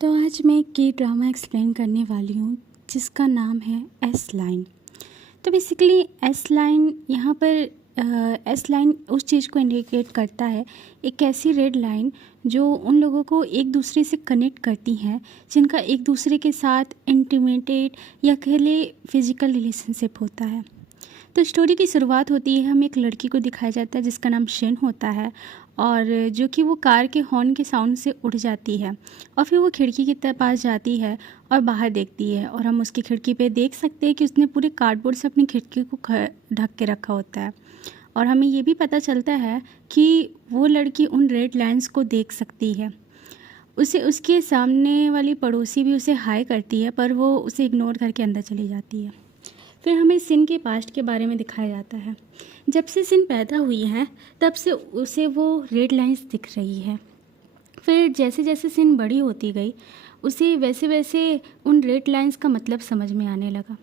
तो आज मैं के ड्रामा एक्सप्लेन करने वाली हूँ जिसका नाम है एस लाइन। तो बेसिकली एस लाइन यहाँ पर एस लाइन उस चीज़ को इंडिकेट करता है, एक ऐसी रेड लाइन जो उन लोगों को एक दूसरे से कनेक्ट करती हैं जिनका एक दूसरे के साथ इंटीमेटेड या कह ले फिज़िकल रिलेशनशिप होता है। तो स्टोरी की शुरुआत होती है, हमें एक लड़की को दिखाया जाता है जिसका नाम शिन होता है और जो कि वो कार के हॉर्न के साउंड से उठ जाती है और फिर वो खिड़की के पास जाती है और बाहर देखती है और हम उसकी खिड़की पे देख सकते हैं कि उसने पूरे कार्डबोर्ड से अपनी खिड़की को ढक के रखा होता है। और हमें ये भी पता चलता है कि वो लड़की उन रेड लाइन्स को देख सकती है। उसे उसके सामने वाली पड़ोसी भी उसे हाय करती है पर वो उसे इग्नोर करके अंदर चली जाती है। फिर हमें सिन के पास्ट के बारे में दिखाया जाता है। जब से सिन पैदा हुई है तब से उसे वो रेड लाइंस दिख रही है। फिर जैसे जैसे सिन बड़ी होती गई उसे वैसे वैसे उन रेड लाइंस का मतलब समझ में आने लगा।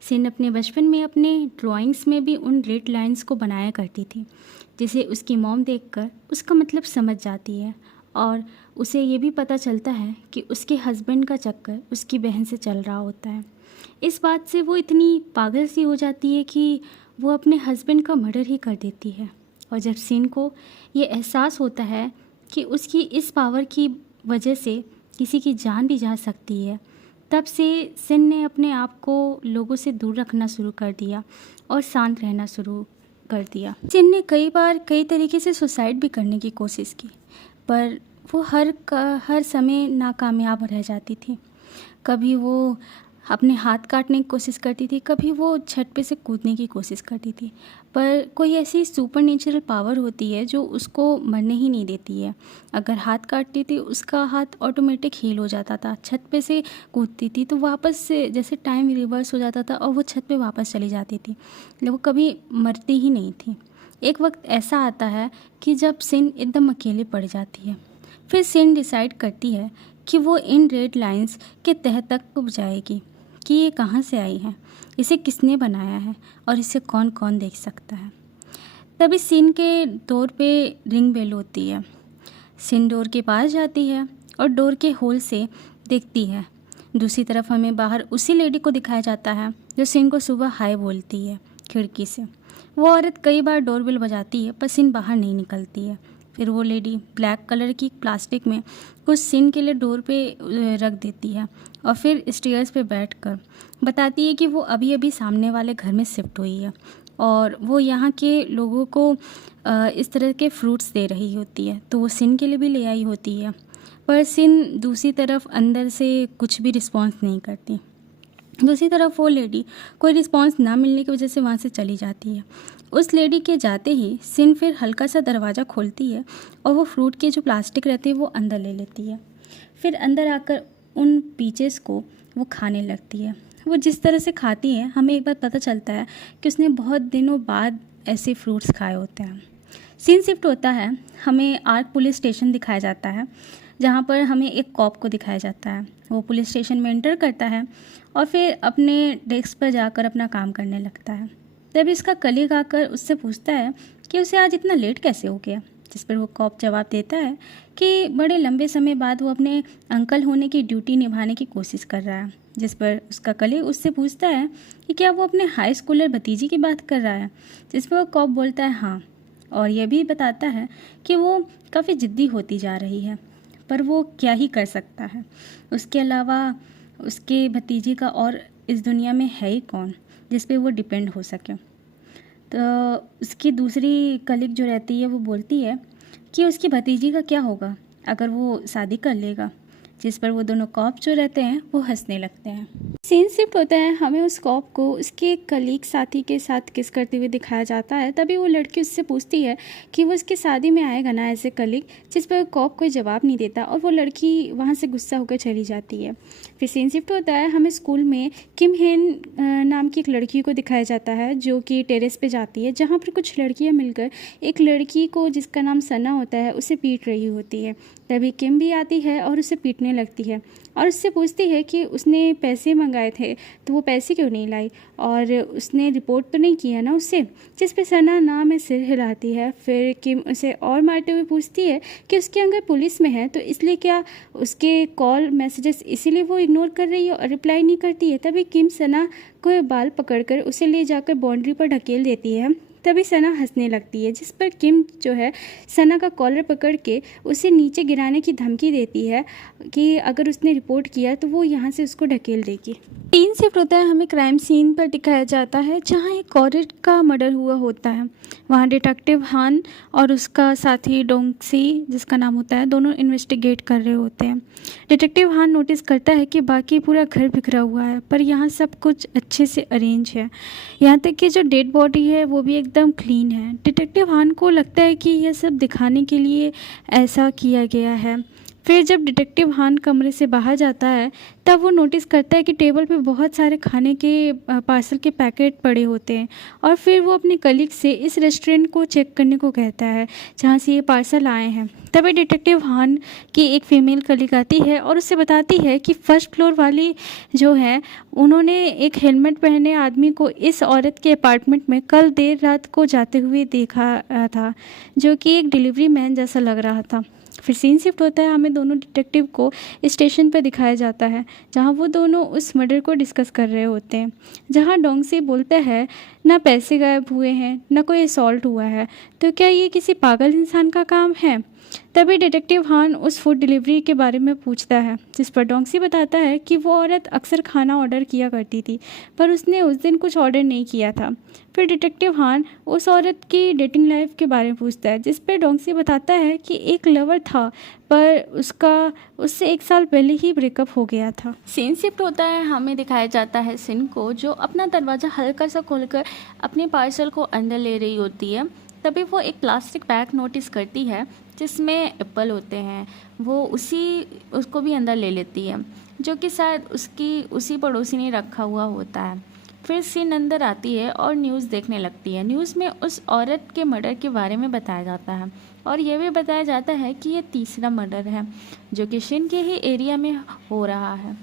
सिन अपने बचपन में अपने ड्राइंग्स में भी उन रेड लाइंस को बनाया करती थी, जिसे उसकी मॉम देखकर उसका मतलब समझ जाती है और उसे ये भी पता चलता है कि उसके हस्बैंड का चक्कर उसकी बहन से चल रहा होता है। इस बात से वो इतनी पागल सी हो जाती है कि वो अपने हस्बैंड का मर्डर ही कर देती है। और जब सिन को ये एहसास होता है कि उसकी इस पावर की वजह से किसी की जान भी जा सकती है, तब से सिन ने अपने आप को लोगों से दूर रखना शुरू कर दिया और शांत रहना शुरू कर दिया। सिन ने कई बार कई तरीके से सुसाइड भी करने की कोशिश की पर वो हर समय नाकामयाब रह जाती थी। कभी वो अपने हाथ काटने की कोशिश करती थी, कभी वो छत पे से कूदने की कोशिश करती थी, पर कोई ऐसी सुपर नेचुरल पावर होती है जो उसको मरने ही नहीं देती है। अगर हाथ काटती थी उसका हाथ ऑटोमेटिक हील हो जाता था, छत पे से कूदती थी तो वापस से जैसे टाइम रिवर्स हो जाता था और वो छत पे वापस चली जाती थी, वो कभी मरती ही नहीं थी। एक वक्त ऐसा आता है कि जब सिन एकदम अकेले पड़ जाती है। फिर सिन डिसाइड करती है कि वो इन रेड लाइंस के तह तक जाएगी कि ये कहाँ से आई है, इसे किसने बनाया है और इसे कौन कौन देख सकता है। तभी सिन के डोर पे रिंग बेल होती है। सिन डोर के पास जाती है और डोर के होल से देखती है। दूसरी तरफ हमें बाहर उसी लेडी को दिखाया जाता है जो सिन को सुबह हाय बोलती है खिड़की से। वो औरत कई बार डोरबेल बजाती है पर सिन बाहर नहीं निकलती है। फिर वो लेडी ब्लैक कलर की प्लास्टिक में कुछ सिन के लिए डोर पे रख देती है और फिर स्टेयर्स पे बैठकर बताती है कि वो अभी अभी सामने वाले घर में शिफ्ट हुई है और वो यहाँ के लोगों को इस तरह के फ्रूट्स दे रही होती है, तो वो सिन के लिए भी ले आई होती है। पर सिन दूसरी तरफ अंदर से कुछ भी रिस्पॉन्स नहीं करती। दूसरी तरफ वो लेडी कोई रिस्पॉन्स ना मिलने की वजह से वहाँ से चली जाती है। उस लेडी के जाते ही सिन फिर हल्का सा दरवाज़ा खोलती है और वो फ्रूट के जो प्लास्टिक रहती है वो अंदर ले लेती है। फिर अंदर आकर उन पीचेस को वो खाने लगती है। वो जिस तरह से खाती है हमें एक बात पता चलता है कि उसने बहुत दिनों बाद ऐसे फ्रूट्स खाए होते हैं। सीन शिफ्ट होता है, हमें आर्क पुलिस स्टेशन दिखाया जाता है जहाँ पर हमें एक कॉप को दिखाया जाता है। वो पुलिस स्टेशन में एंटर करता है और फिर अपने डेस्क पर जाकर अपना काम करने लगता है। तब इसका कलीग आकर उससे पूछता है कि उसे आज इतना लेट कैसे हो गया, जिस पर वो कॉप जवाब देता है कि बड़े लंबे समय बाद वो अपने अंकल होने की ड्यूटी निभाने की कोशिश कर रहा है। जिस पर उसका कलीग उससे पूछता है कि क्या वो अपने हाई स्कूलर भतीजी की बात कर रहा है, जिस पर वो कॉप बोलता है हाँ, और यह भी बताता है कि वो काफ़ी ज़िद्दी होती जा रही है पर वो क्या ही कर सकता है, उसके अलावा उसके भतीजे का और इस दुनिया में है ही कौन जिस पे वो डिपेंड हो सके। तो उसकी दूसरी कलीग जो रहती है वो बोलती है कि उसकी भतीजी का क्या होगा अगर वो शादी कर लेगा, जिस पर वो दोनों कॉप जो रहते हैं वो हंसने लगते हैं। सीन शिफ्ट होता है, हमें उस कॉप को उसके कलीग साथी के साथ किस करते हुए दिखाया जाता है। तभी वो लड़की उससे पूछती है कि वो उसकी शादी में आएगा ना ऐसे कलीग, जिस पर कॉप कोई जवाब नहीं देता और वो लड़की वहाँ से गुस्सा होकर चली जाती है। फिर सीन शिफ्ट होता है, हमें स्कूल में किम हेन नाम की एक लड़की को दिखाया जाता है जो कि टेरेस पे जाती है, जहाँ पर कुछ लड़कियाँ मिलकर एक लड़की को जिसका नाम सना होता है उसे पीट रही होती है। तभी किम भी आती है और उसे पीटने लगती है और उससे पूछती है कि उसने पैसे मंगाए आए थे तो वो पैसे क्यों नहीं लाई, और उसने रिपोर्ट तो नहीं किया ना उससे। जिस पे सना ना में सिर हिलाती है। फिर किम उसे और मारते हुए पूछती है कि उसके अंकल पुलिस में है तो इसलिए क्या उसके कॉल मैसेजेस इसीलिए वो इग्नोर कर रही है और रिप्लाई नहीं करती है। तभी किम सना को बाल पकड़कर उसे ले जाकर बाउंड्री पर ढकेल देती है। तभी सना हंसने लगती है, जिस पर किम जो है सना का कॉलर पकड़ के उसे नीचे गिराने की धमकी देती है कि अगर उसने रिपोर्ट किया तो वो यहाँ से उसको ढकेल देगी। सीन शिफ्ट होता है, हमें क्राइम सीन पर दिखाया जाता है जहाँ एक औरत का मर्डर हुआ होता है। वहाँ डिटेक्टिव हान और उसका साथी डोंगसी जिसका नाम होता है, दोनों इन्वेस्टिगेट कर रहे होते हैं। डिटेक्टिव हान नोटिस करता है कि बाकी पूरा घर बिखरा हुआ है पर यहाँ सब कुछ अच्छे से अरेंज है, यहाँ तक कि जो डेड बॉडी है वो भी एकदम क्लीन है। डिटेक्टिव हान को लगता है कि यह सब दिखाने के लिए ऐसा किया गया है। फिर जब डिटेक्टिव हान कमरे से बाहर जाता है तब वो नोटिस करता है कि टेबल पे बहुत सारे खाने के पार्सल के पैकेट पड़े होते हैं, और फिर वो अपने कलीग से इस रेस्टोरेंट को चेक करने को कहता है जहाँ से ये पार्सल आए हैं। तभी डिटेक्टिव हान की एक फ़ीमेल कलीग आती है और उससे बताती है कि फर्स्ट फ्लोर वाली जो है उन्होंने एक हेलमेट पहने आदमी को इस औरत के अपार्टमेंट में कल देर रात को जाते हुए देखा था, जो कि एक डिलीवरी मैन जैसा लग रहा था। फिर सीन शिफ्ट होता है, हमें दोनों डिटेक्टिव को स्टेशन पर दिखाया जाता है जहां वो दोनों उस मर्डर को डिस्कस कर रहे होते हैं। जहां डोंगसी बोलता है ना पैसे गायब हुए हैं ना कोई असॉल्ट हुआ है, तो क्या ये किसी पागल इंसान का काम है। तभी डिटेक्टिव हान उस फूड डिलीवरी के बारे में पूछता है, जिस पर डोंगसी बताता है कि वो औरत अक्सर खाना ऑर्डर किया करती थी पर उसने उस दिन कुछ ऑर्डर नहीं किया था। फिर डिटेक्टिव हान उस औरत की डेटिंग लाइफ के बारे में पूछता है, जिस पर डोंगसी बताता है कि एक लवर था पर उससे 1 साल पहले ही ब्रेकअप हो गया था। सीन शिफ्ट होता है, हमें दिखाया जाता है सिन को जो अपना दरवाज़ा हल्का सा खोलकर अपने पार्सल को अंदर ले रही होती है। तभी वो एक प्लास्टिक बैग नोटिस करती है जिसमें एप्पल होते हैं, वो उसको भी अंदर ले लेती है, जो कि शायद उसी पड़ोसी ने रखा हुआ होता है। फिर सिन अंदर आती है और न्यूज़ देखने लगती है। न्यूज़ में उस औरत के मर्डर के बारे में बताया जाता है और ये भी बताया जाता है कि ये तीसरा मर्डर है जो कि सिन के ही एरिया में हो रहा है।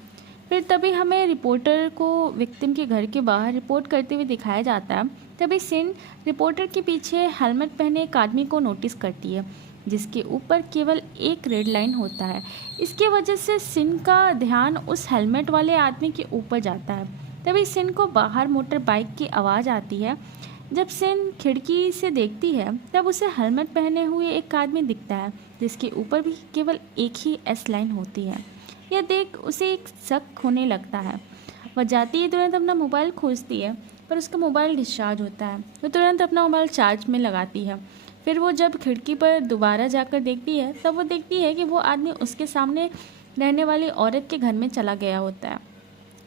फिर तभी हमें रिपोर्टर को विक्टिम के घर के बाहर रिपोर्ट करते हुए दिखाया जाता है। तभी सिन रिपोर्टर के पीछे हेलमेट पहने एक आदमी को नोटिस करती है जिसके ऊपर केवल एक रेड लाइन होता है। इसकी वजह से सिन का ध्यान उस हेलमेट वाले आदमी के ऊपर जाता है। तभी सिन को बाहर मोटर बाइक की आवाज़ आती है। जब सिन खिड़की से देखती है तब उसे हेलमेट पहने हुए एक आदमी दिखता है जिसके ऊपर भी केवल एक ही एस लाइन होती है। यह देख उसे एक शक होने लगता है। वह जाती है, तुरंत अपना मोबाइल खोजती है पर उसका मोबाइल डिस्चार्ज होता है। वो तुरंत अपना मोबाइल चार्ज में लगाती है। फिर वो जब खिड़की पर दोबारा जाकर देखती है तब वो देखती है कि वो आदमी उसके सामने रहने वाली औरत के घर में चला गया होता है।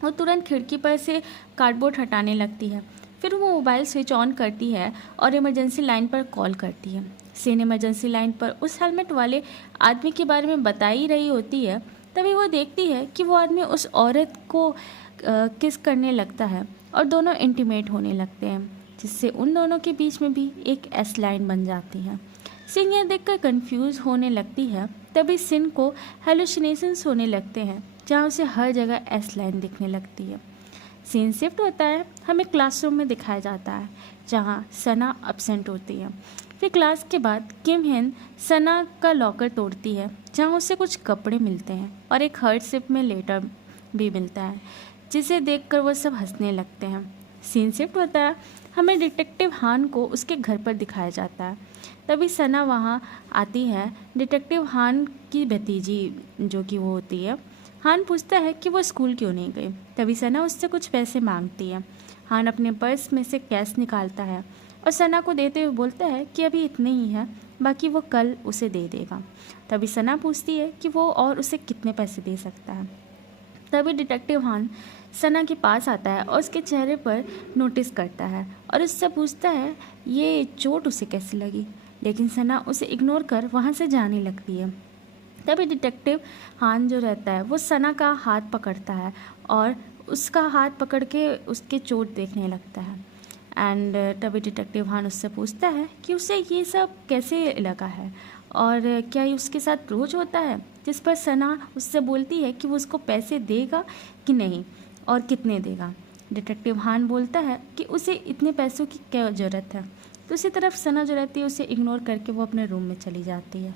वो तुरंत खिड़की पर से कार्डबोर्ड हटाने लगती है। फिर वो मोबाइल स्विच ऑन करती है और इमरजेंसी लाइन पर कॉल करती है। सिन इमरजेंसी लाइन पर उस हेलमेट वाले आदमी के बारे में बता ही रही होती है। तभी वो देखती है कि वो आदमी उस औरत को किस करने लगता है और दोनों इंटीमेट होने लगते हैं, जिससे उन दोनों के बीच में भी एक एस लाइन बन जाती है। सिन यह देखकर कंफ्यूज होने लगती है। तभी सिन को हेलुसिनेशंस होने लगते हैं जहाँ उसे हर जगह एस लाइन दिखने लगती है। सीन शिफ्ट होता है, हमें क्लासरूम में दिखाया जाता है जहाँ सना एब्सेंट होती है। फिर क्लास के बाद किम हिन सना का लॉकर तोड़ती है जहाँ उसे कुछ कपड़े मिलते हैं और एक हर्ट शेप में लेटर भी मिलता है, जिसे देखकर वो सब हंसने लगते हैं। सीन शिफ्ट होता है, हमें डिटेक्टिव हान को उसके घर पर दिखाया जाता है। तभी सना वहाँ आती है। डिटेक्टिव हान की भतीजी जो कि वो होती है। हान पूछता है कि वो स्कूल क्यों नहीं गई। तभी सना उससे कुछ पैसे मांगती है। हान अपने पर्स में से कैश निकालता है और सना को देते हुए बोलता है कि अभी इतने ही है, बाकी वो कल उसे दे देगा। तभी सना पूछती है कि वो और उसे कितने पैसे दे सकता है। तभी डिटेक्टिव हान सना के पास आता है और उसके चेहरे पर नोटिस करता है और उससे पूछता है ये चोट उसे कैसी लगी, लेकिन सना उसे इग्नोर कर वहाँ से जाने लगती है। तभी डिटेक्टिव हान जो रहता है वो सना का हाथ पकड़ता है और उसका हाथ पकड़ के उसके चोट देखने लगता है। एंड तभी डिटेक्टिव हान उससे पूछता है कि उसे ये सब कैसे लगा है और क्या ये उसके साथ रोज होता है, जिस पर सना उससे बोलती है कि वो उसको पैसे देगा कि नहीं। और कितने देगा। डिटेक्टिव हान बोलता है कि उसे इतने पैसों की क्या ज़रूरत है। दूसरी तरफ सना जो रहती है उसे इग्नोर करके वो अपने रूम में चली जाती है।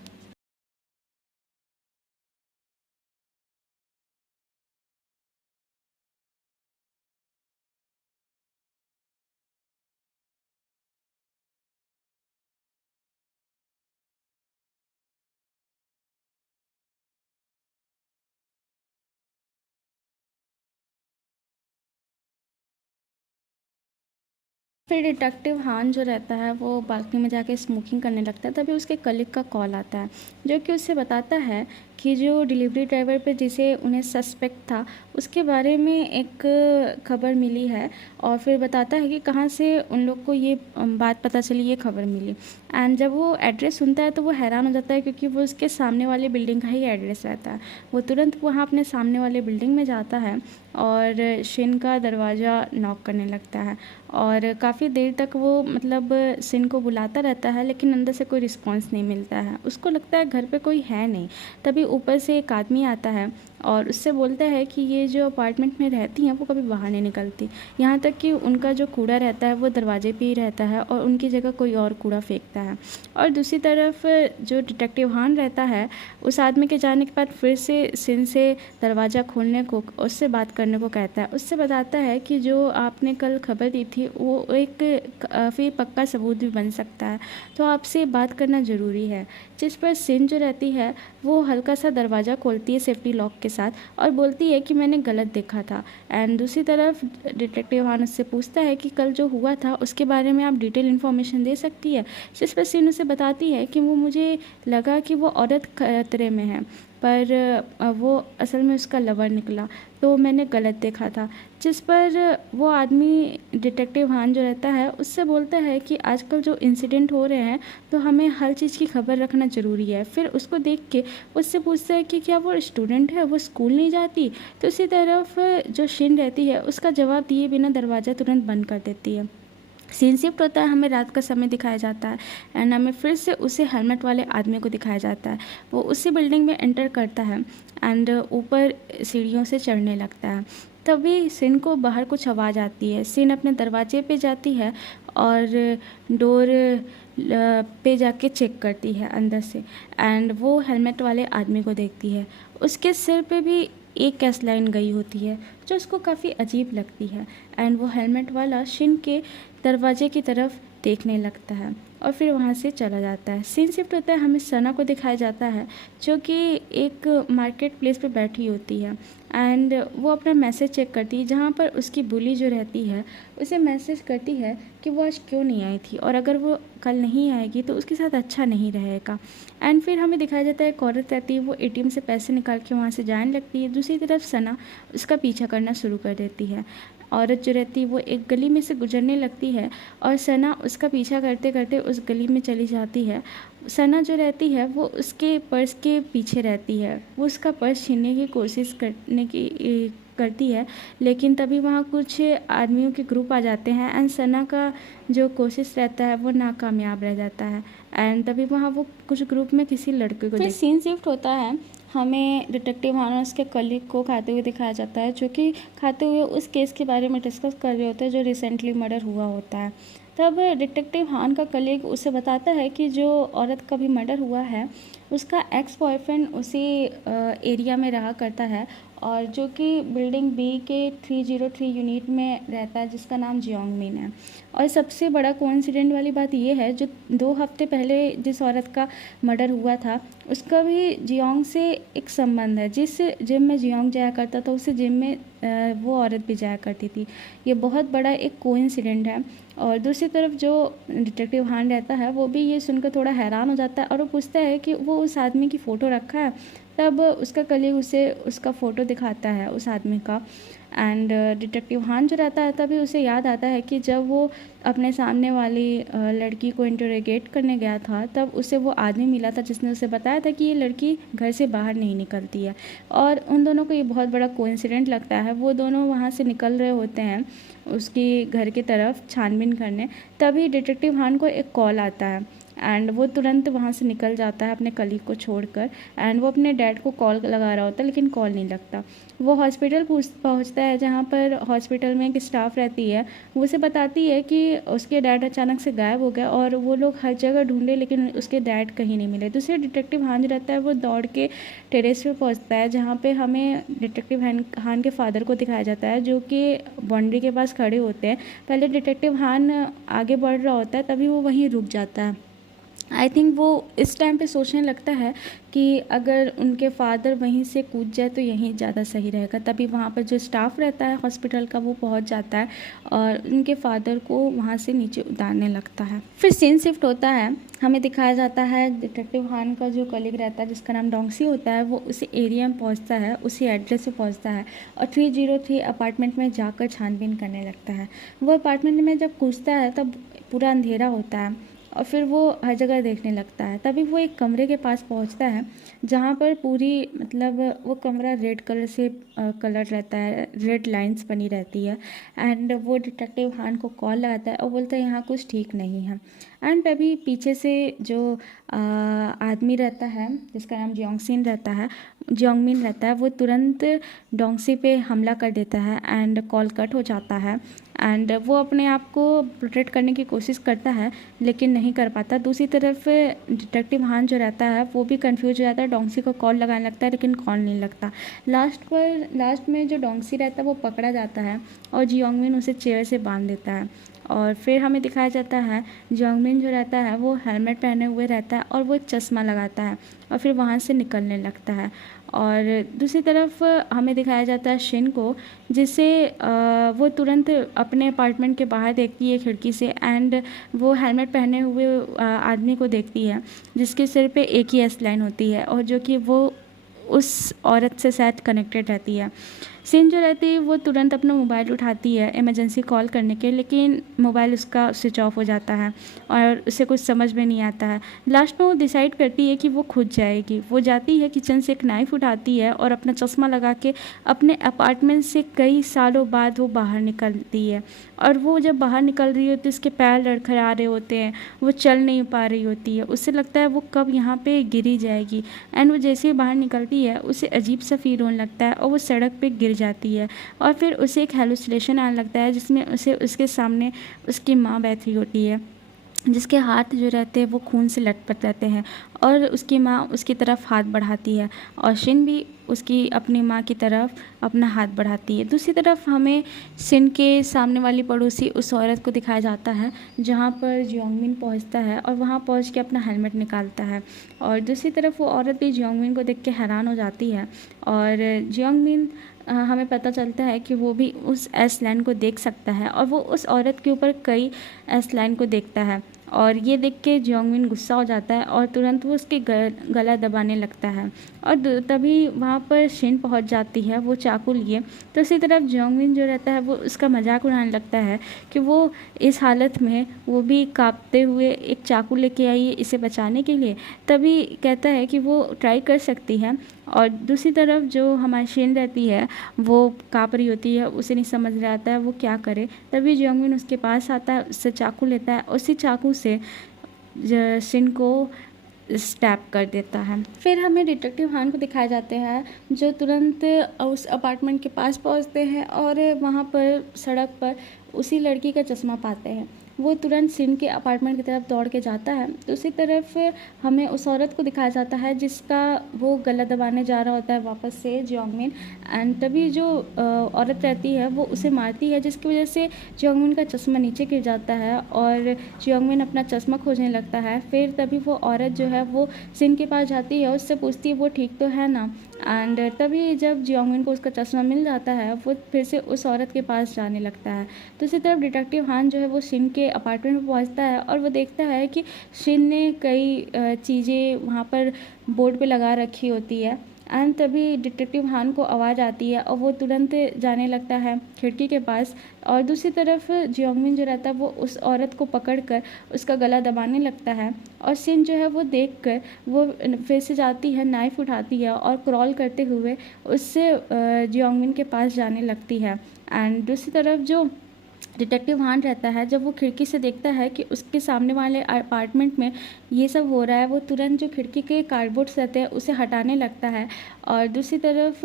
फिर डिटेक्टिव हान जो रहता है वो बालकनी में जाके स्मोकिंग करने लगता है। तभी उसके कलीग का कॉल आता है जो कि उससे बताता है कि जो डिलीवरी ड्राइवर पे जिसे उन्हें सस्पेक्ट था उसके बारे में एक खबर मिली है। और फिर बताता है कि कहाँ से उन लोग को ये बात पता चली, ये खबर मिली। एंड जब वो एड्रेस सुनता है तो वो हैरान हो जाता है क्योंकि वो उसके सामने वाले बिल्डिंग का ही एड्रेस रहता है। वो तुरंत वहाँ अपने सामने वाले बिल्डिंग में जाता है और शिन का दरवाज़ा नॉक करने लगता है। और काफ़ी देर तक वो मतलब सिन को बुलाता रहता है लेकिन अंदर से कोई रिस्पांस नहीं मिलता है। उसको लगता है घर पे कोई है नहीं। तभी ऊपर से एक आदमी आता है और उससे बोलता है कि ये जो अपार्टमेंट में रहती हैं वो कभी बाहर नहीं निकलती, यहाँ तक कि उनका जो कूड़ा रहता है वो दरवाजे पे ही रहता है और उनकी जगह कोई और कूड़ा फेंकता है। और दूसरी तरफ जो डिटेक्टिव हान रहता है उस आदमी के जाने के बाद फिर से सिन से दरवाज़ा खोलने को, उससे बात करने को कहता है। उससे बताता है कि जो आपने कल खबर दी थी वो एक काफ़ी पक्का सबूत भी बन सकता है, तो आपसे बात करना ज़रूरी है। जिस पर सिन जो रहती है वो हल्का सा दरवाज़ा खोलती है सेफ्टी लॉक के साथ और बोलती है कि मैंने गलत देखा था। एंड दूसरी तरफ डिटेक्टिव हान उससे पूछता है कि कल जो हुआ था उसके बारे में आप डिटेल इन्फॉर्मेशन दे सकती है। जिस पर सिन उसे बताती है कि वो मुझे लगा कि वो औरत खतरे में है पर वो असल में उसका लवर निकला, तो मैंने गलत देखा था। जिस पर वो आदमी डिटेक्टिव हान जो रहता है उससे बोलता है कि आजकल जो इंसिडेंट हो रहे हैं तो हमें हर चीज़ की खबर रखना ज़रूरी है। फिर उसको देख के उससे पूछता है कि क्या वो स्टूडेंट है, वो स्कूल नहीं जाती। तो उसी तरफ जो शिन रहती है उसका जवाब दिए बिना दरवाज़ा तुरंत बंद कर देती है। सीन शिफ्ट होता है, हमें रात का समय दिखाया जाता है एंड हमें फिर से उसे हेलमेट वाले आदमी को दिखाया जाता है। वो उसी बिल्डिंग में एंटर करता है एंड ऊपर सीढ़ियों से चढ़ने लगता है। तभी सिन को बाहर कुछ आवाज़ आती है। सिन अपने दरवाजे पे जाती है और डोर पे जाके चेक करती है अंदर से एंड वो हेलमेट वाले आदमी को देखती है। उसके सिर पे भी एक गैस लाइन गई होती है जो उसको काफ़ी अजीब लगती है एंड वो हेलमेट वाला शिन के दरवाजे की तरफ देखने लगता है और फिर वहाँ से चला जाता है। सीन शिफ्ट होता है, हमें सना को दिखाया जाता है जो कि एक मार्केट प्लेस पे बैठी होती है एंड वो अपना मैसेज चेक करती है जहाँ पर उसकी बुली जो रहती है उसे मैसेज करती है कि वो आज क्यों नहीं आई थी और अगर वो कल नहीं आएगी तो उसके साथ अच्छा नहीं रहेगा। एंड फिर हमें दिखाया जाता है एक औरत रहती है, वो एटीएम से पैसे निकाल के वहाँ से जाने लगती है। दूसरी तरफ सना उसका पीछा करना शुरू कर देती है। औरत जो रहती है वो एक गली में से गुजरने लगती है और सना उसका पीछा करते करते उस गली में चली जाती है। सना जो रहती है वो उसके पर्स के पीछे रहती है, वो उसका पर्स छीनने की कोशिश करती है लेकिन तभी वहाँ कुछ आदमियों के ग्रुप आ जाते हैं एंड सना का जो कोशिश रहता है वो नाकामयाब रह जाता है एंड तभी वहाँ वो कुछ ग्रुप में किसी लड़के को सीन शिफ्ट होता है। हमें डिटेक्टिव हान उसके कलीग को खाते हुए दिखाया जाता है जो कि खाते हुए उस केस के बारे में डिस्कस कर रहे होते हैं जो रिसेंटली मर्डर हुआ होता है। तब डिटेक्टिव हान का कलीग उसे बताता है कि जो औरत का भी मर्डर हुआ है उसका एक्स बॉयफ्रेंड उसी एरिया में रहा करता है और जो कि बिल्डिंग बी के 303 यूनिट में रहता है जिसका नाम जियोंग मिन है। और सबसे बड़ा कोइंसिडेंट वाली बात ये है जो 2 हफ्ते पहले जिस औरत का मर्डर हुआ था उसका भी जियोंग से एक संबंध है। जिस जिम में जियोंग जाया करता था उसी जिम में वो औरत भी जाया करती थी। ये बहुत बड़ा एक कोइंसिडेंट है। और दूसरी तरफ जो डिटेक्टिव हान रहता है वो भी ये सुनकर थोड़ा हैरान हो जाता है और वो पूछता है कि वो उस आदमी की फ़ोटो रखा है। तब उसका कलीग उसे उसका फ़ोटो दिखाता है उस आदमी का एंड डिटेक्टिव हान जो रहता है तभी उसे याद आता है कि जब वो अपने सामने वाली लड़की को इंटरोगेट करने गया था तब उसे वो आदमी मिला था जिसने उसे बताया था कि ये लड़की घर से बाहर नहीं निकलती है। और उन दोनों को ये बहुत बड़ा कोइंसिडेंट लगता है। वो दोनों वहाँ से निकल रहे होते हैं उसकी घर की तरफ छानबीन करने, तभी डिटेक्टिव हान को एक कॉल आता है एंड वो तुरंत वहाँ से निकल जाता है अपने कलीग को छोड़कर। एंड वो अपने डैड को कॉल लगा रहा होता है लेकिन कॉल नहीं लगता। वो हॉस्पिटल पहुँचता है जहाँ पर हॉस्पिटल में एक स्टाफ रहती है। वो उसे बताती है कि उसके डैड अचानक से गायब हो गए और वो लोग हर जगह ढूंढे लेकिन उसके डैड कहीं नहीं मिले। दूसरे डिटेक्टिव हान जो रहता है वो दौड़ के टेरेस पे पहुँचता है जहाँ पे हमें डिटेक्टिव हान के फादर को दिखाया जाता है जो कि बाउंड्री के पास खड़े होते हैं। पहले डिटेक्टिव हान आगे बढ़ रहा होता है तभी वो वहीं रुक जाता है। आई थिंक वो इस टाइम पे सोचने लगता है कि अगर उनके फादर वहीं से कूद जाए तो यहीं ज़्यादा सही रहेगा। तभी वहाँ पर जो स्टाफ रहता है हॉस्पिटल का वो पहुँच जाता है और उनके फादर को वहाँ से नीचे उतारने लगता है। फिर सीन शिफ्ट होता है, हमें दिखाया जाता है डिटेक्टिव हान का जो कलीग रहता है जिसका नाम डोंगसी होता है वो उसी एरिया में पहुँचता है, उसी एड्रेस पे पहुँचता है और 303 अपार्टमेंट में जाकर छानबीन करने लगता है। वो अपार्टमेंट में जब घुसता है तब पूरा अंधेरा होता है और फिर वो हर जगह देखने लगता है। तभी वो एक कमरे के पास पहुंचता है जहाँ पर पूरी मतलब वो कमरा रेड कलर से कलर रहता है, रेड लाइंस बनी रहती है। एंड वो डिटेक्टिव हान को कॉल लगाता है और बोलता है यहाँ कुछ ठीक नहीं है। एंड तभी पीछे से जो आदमी रहता है जिसका नाम जियोंगमिन रहता है वो तुरंत डोंगसी पे हमला कर देता है एंड कॉल कट हो जाता है। एंड वो अपने आप को प्रोटेक्ट करने की कोशिश करता है लेकिन नहीं कर पाता। दूसरी तरफ डिटेक्टिव हान जो रहता है वो भी कंफ्यूज हो जाता है, डोंगसी को कॉल लगाने लगता है लेकिन कॉल नहीं लगता। लास्ट में जो डोंगसी रहता है वो पकड़ा जाता है और जियोंगमिन उसे चेयर से बांध देता है। और फिर हमें दिखाया जाता है जियोंगमिन जो रहता है वो हेलमेट पहने हुए रहता है और वो एक चश्मा लगाता है और फिर वहाँ से निकलने लगता है। और दूसरी तरफ हमें दिखाया जाता है शिन को जिसे वो तुरंत अपने अपार्टमेंट के बाहर देखती है खिड़की से एंड वो हेलमेट पहने हुए आदमी को देखती है जिसके सिर पे एक ही एस लाइन होती है और जो कि वो उस औरत से शायद कनेक्टेड रहती है। शिन जो रहती है वो तुरंत अपना मोबाइल उठाती है इमरजेंसी कॉल करने के, लेकिन मोबाइल उसका स्विच ऑफ हो जाता है और उसे कुछ समझ में नहीं आता है। लास्ट में वो डिसाइड करती है कि वो खुद जाएगी। वो जाती है किचन से एक नाइफ़ उठाती है और अपना चश्मा लगा के अपने अपार्टमेंट से कई सालों बाद वो बाहर निकलती है। और वो जब बाहर निकल रही होती है उसके पैर लड़खड़ा रहे होते हैं, वो चल नहीं पा रही होती है, उससे लगता है वो कब यहाँ पे गिरी जाएगी। एंड वो जैसे ही बाहर निकलती है उसे अजीब सा फील होने लगता है और वो सड़क पे गिर जाती है और फिर उसे एक हेलुसिनेशन आने लगता है जिसमें उसे उसके सामने उसकी माँ बैठी होती है जिसके हाथ जो रहते हैं वो खून से लटपट रहते हैं और उसकी माँ उसकी तरफ हाथ बढ़ाती है और शिन भी उसकी अपनी माँ की तरफ अपना हाथ बढ़ाती है। दूसरी तरफ हमें शिन के सामने वाली पड़ोसी उस औरत को दिखाया जाता है जहाँ पर जियोंगमिन पहुँचता है और वहाँ पहुँच के अपना हेलमेट निकालता है और दूसरी तरफ वो औरत भी जियोंगमिन को देख के हैरान हो जाती है और जियोंगमिन हमें पता चलता है कि वो भी उस एस लाइन को देख सकता है और वो उस औरत के ऊपर कई एस लाइन को देखता है और ये देख के जियोंगमिन गुस्सा हो जाता है और तुरंत वो उसके गला दबाने लगता है और तभी वहाँ पर शिन पहुँच जाती है वो चाकू लिए। तो इसी तरफ जियोंगमिन जो रहता है वो उसका मजाक उड़ाने लगता है कि वो इस हालत में वो भी कांपते हुए एक चाकू लेके आई है इसे बचाने के लिए। तभी कहता है कि वो ट्राई कर सकती है और दूसरी तरफ जो हमारी शिन रहती है वो काँप रही होती है, उसे नहीं समझ रहा आता है वो क्या करे। तभी जियोंगमिन उसके पास आता है, उससे चाकू लेता है, उसी चाकू से शिन को स्टैप कर देता है। फिर हमें डिटेक्टिव हान को दिखाए जाते हैं जो तुरंत उस अपार्टमेंट के पास पहुंचते हैं और वहां पर सड़क पर उसी लड़की का चश्मा पाते हैं। वो तुरंत शिन के अपार्टमेंट की तरफ दौड़ के जाता है। दूसरी तरफ हमें उस औरत को दिखाया जाता है जिसका वो गला दबाने जा रहा होता है वापस से जियोंगमिन एंड तभी जो औरत रहती है वो उसे मारती है जिसकी वजह से जियोंगमिन का चश्मा नीचे गिर जाता है और जियोंगमिन अपना चश्मा खोजने लगता है। फिर तभी वो औरत जो है वो शिन के पास जाती है, उससे पूछती है वो ठीक तो है ना। एंड तभी जब जियोंगमिन को उसका चश्मा मिल जाता है वो फिर से उस औरत के पास जाने लगता है। दूसरी तरफ डिटेक्टिव हान जो है वो शिन के अपार्टमेंट में पहुंचता है और वो देखता है कि शिन ने कई चीज़ें वहाँ पर बोर्ड पे लगा रखी होती है एंड तभी डिटेक्टिव हान को आवाज़ आती है और वो तुरंत जाने लगता है खिड़की के पास और दूसरी तरफ जियोंगमिन जो रहता है वो उस औरत को पकड़कर उसका गला दबाने लगता है और शिन जो है वो देखकर वो फिर से जाती है, नाइफ़ उठाती है और क्रॉल करते हुए उससे जियोंगमिन के पास जाने लगती है। एंड दूसरी तरफ जो डिटेक्टिव हान रहता है, जब वो खिड़की से देखता है कि उसके सामने वाले अपार्टमेंट में ये सब हो रहा है, वो तुरंत जो खिड़की के कार्डबोर्ड्स रहते हैं उसे हटाने लगता है। और दूसरी तरफ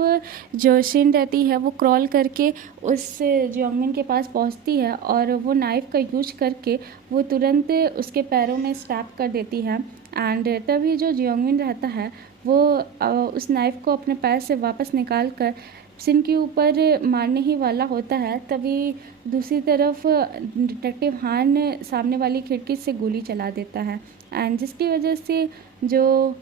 जो शिन रहती है वो क्रॉल करके उस जियोंगमिन के पास पहुंचती है और वो नाइफ़ का यूज करके वो तुरंत उसके पैरों में स्टैब कर देती है। एंड तभी जो जियोंगमिन रहता है वो उस नाइफ़ को अपने पैर से वापस निकाल कर सिन के ऊपर मारने ही वाला होता है। तभी दूसरी तरफ डिटेक्टिव हान सामने वाली खिड़की से गोली चला देता है एंड जिसकी वजह से जो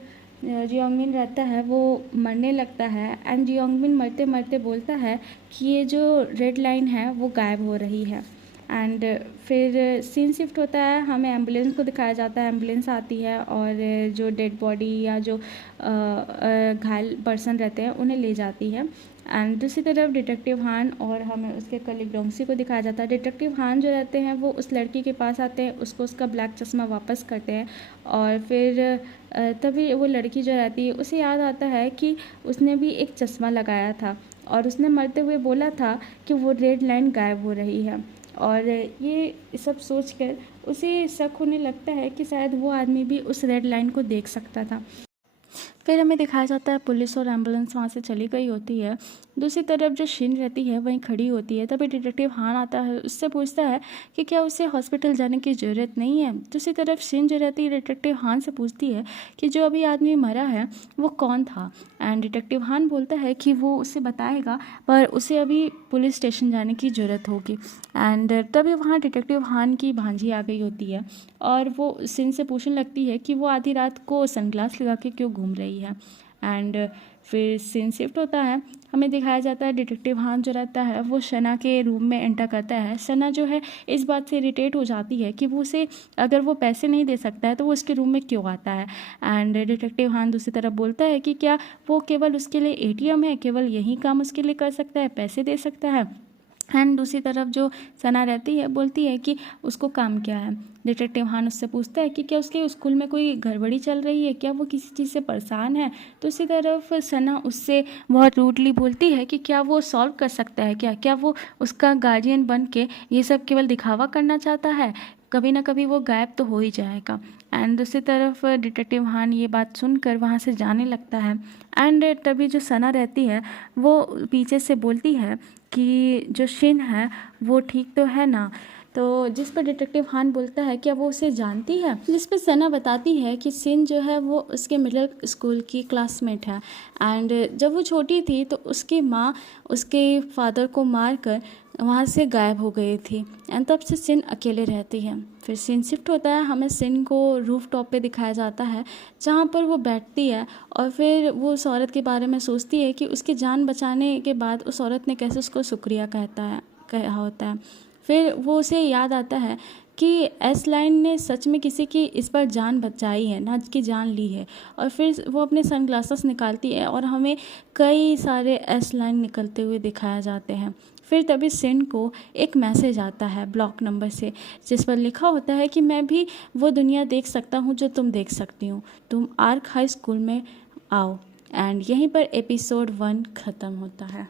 जियोंगमिन रहता है वो मरने लगता है। एंड जियोंगमिन मरते मरते बोलता है कि ये जो रेड लाइन है वो गायब हो रही है। एंड फिर सीन शिफ्ट होता है, हमें एम्बुलेंस को दिखाया जाता है, एम्बुलेंस आती है और जो डेड बॉडी या जो घायल पर्सन रहते हैं उन्हें ले जाती है। एंड दूसरी तरफ डिटेक्टिव हान और हमें उसके कलीग डोंगसी को दिखाया जाता है। डिटेक्टिव हान जो रहते हैं वो उस लड़की के पास आते हैं, उसको उसका ब्लैक चश्मा वापस करते हैं और फिर तभी वो लड़की जो रहती है उसे याद आता है कि उसने भी एक चश्मा लगाया था और उसने मरते हुए बोला था कि वो रेड लाइन गायब हो रही है। और ये सब सोचकर उसे शक होने लगता है कि शायद वो आदमी भी उस रेड लाइन को देख सकता था। फिर हमें दिखाया जाता है पुलिस और एम्बुलेंस वहाँ से चली गई होती है। दूसरी तरफ जो शिन रहती है वहीं खड़ी होती है। तभी डिटेक्टिव हान आता है, उससे पूछता है कि क्या उसे हॉस्पिटल जाने की ज़रूरत नहीं है। दूसरी तरफ शिन जो रहती है डिटेक्टिव हान से पूछती है कि जो अभी आदमी मरा है वो कौन था। एंड डिटेक्टिव हान बोलता है कि वो उसे बताएगा पर उसे अभी पुलिस स्टेशन जाने की ज़रूरत होगी। एंड तभी वहाँ डिटेक्टिव हान की भांजी आ गई होती है और वो शिन से पूछने लगती है कि वो आधी रात को सनग्लास लगा के क्यों घूम रही है। एंड फिर सीन शिफ्ट होता है, हमें दिखाया जाता है डिटेक्टिव हान जो रहता है वो सना के रूम में एंटर करता है। सना जो है इस बात से इरिटेट हो जाती है कि वो उसे अगर वो पैसे नहीं दे सकता है तो वो उसके रूम में क्यों आता है। एंड डिटेक्टिव हान दूसरी तरफ बोलता है कि क्या वो केवल उसके लिए एटीएम है, केवल यही काम उसके लिए कर सकता है, पैसे दे सकता है। एंड दूसरी तरफ जो सना रहती है बोलती है कि उसको काम क्या है। डिटेक्टिव हान उससे पूछता है कि क्या उसके स्कूल में कोई गड़बड़ी चल रही है, क्या वो किसी चीज़ से परेशान है। तो उसी तरफ सना उससे बहुत रूडली बोलती है कि क्या वो सॉल्व कर सकता है, क्या वो उसका गार्जियन बन के ये सब केवल दिखावा करना चाहता है, कभी ना कभी वो गायब तो हो ही जाएगा। एंड दूसरी तरफ डिटेक्टिव हान ये बात सुनकर वहाँ से जाने लगता है। एंड तभी जो सना रहती है वो पीछे से बोलती है कि जो शिन है वो ठीक तो है ना। तो जिस पर डिटेक्टिव हान बोलता है क्या वो उसे जानती है, जिस पर सना बताती है कि शिन जो है वो उसके मिडिल स्कूल की क्लासमेट है। एंड जब वो छोटी थी तो उसकी माँ उसके फादर को मारकर वहाँ से गायब हो गई थी एंड तब से शिन अकेले रहती है। फिर सीन शिफ्ट होता है, हमें शिन को रूफ टॉप पे दिखाया जाता है जहाँ पर वो बैठती है और फिर वो उस औरत के बारे में सोचती है कि उसकी जान बचाने के बाद उस औरत ने कैसे उसको शुक्रिया कहा होता है। फिर वो उसे याद आता है कि एस लाइन ने सच में किसी की इस पर जान बचाई है, ना कि जान ली है। और फिर वो अपने सनग्लासेस निकालती है और हमें कई सारे एस लाइन निकलते हुए दिखाया जाते हैं। फिर तभी शिन को एक मैसेज आता है ब्लॉक नंबर से, जिस पर लिखा होता है कि मैं भी वो दुनिया देख सकता हूँ जो तुम देख सकती हो, तुम आर्क हाई स्कूल में आओ। एंड यहीं पर एपिसोड 1 ख़त्म होता है।